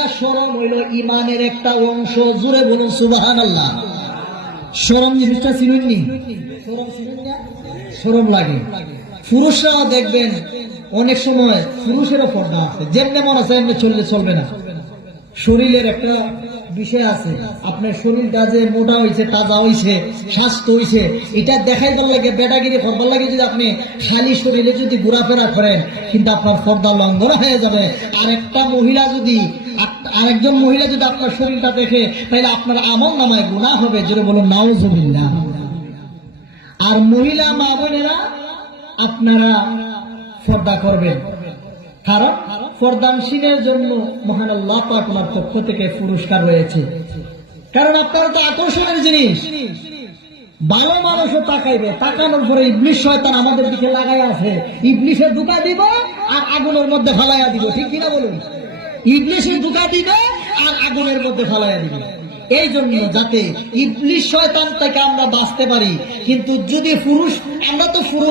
লজ্জা শরম হইল ইমানের একটা অংশ। জোরে বলুন সুবহানাল্লাহ। শরম জিনিসটা চিনুননি? শরম লাগে। পুরুষরাও দেখবেন অনেক সময় পুরুষেরও পর্দা আছে, যেমনি মন আছে এমনি চললে চলবে না। শরীরের একটা বিষয় আছে, আপনার শরীরটা যে মোটা হয়েছে, তাজা হয়েছে, স্বাস্থ্য হয়েছে, এটা দেখাই বল লাগে, বেটাগিরি করবার লাগে। যদি আপনি খালি শরীরে যদি ঘোরাফেরা করেন, কিন্তু আপনার পর্দা লঙ্ঘন হয়ে যাবে। আরেকজন মহিলা যদি আপনার শরীরটা দেখে, তাহলে আপনার আমল নামায় গুনাহ হবে। জোরে বলুন নাউজুবিল্লাহ। আর মহিলা মা বোনেরা, আপনারা পর্দা করবেন, কারণ পর্দানশীলের জন্য মহান আল্লাহ পাক ওনার পক্ষ থেকে পুরস্কার রয়েছে। কারণ আপনারা তো আকর্ষণের জিনিস। ভালো মানুষও তাকাইবে, তাকানোর পরে ইবলিস শয়তান আমাদের দিকে লাগাই আছে, ইবলিসের ধোঁকা দিব আর আগুনের মধ্যে ফালাইয়া দিব। ঠিক কিনা বলুন? ইবলিসের ধোঁকা দিবে আর আগুনের মধ্যে ফালাইয়া দিবে। এই জন্য যাতে ইবলিস শয়তান থেকে আমরা বাঁচতে পারি। কিন্তু যদি আমরা তো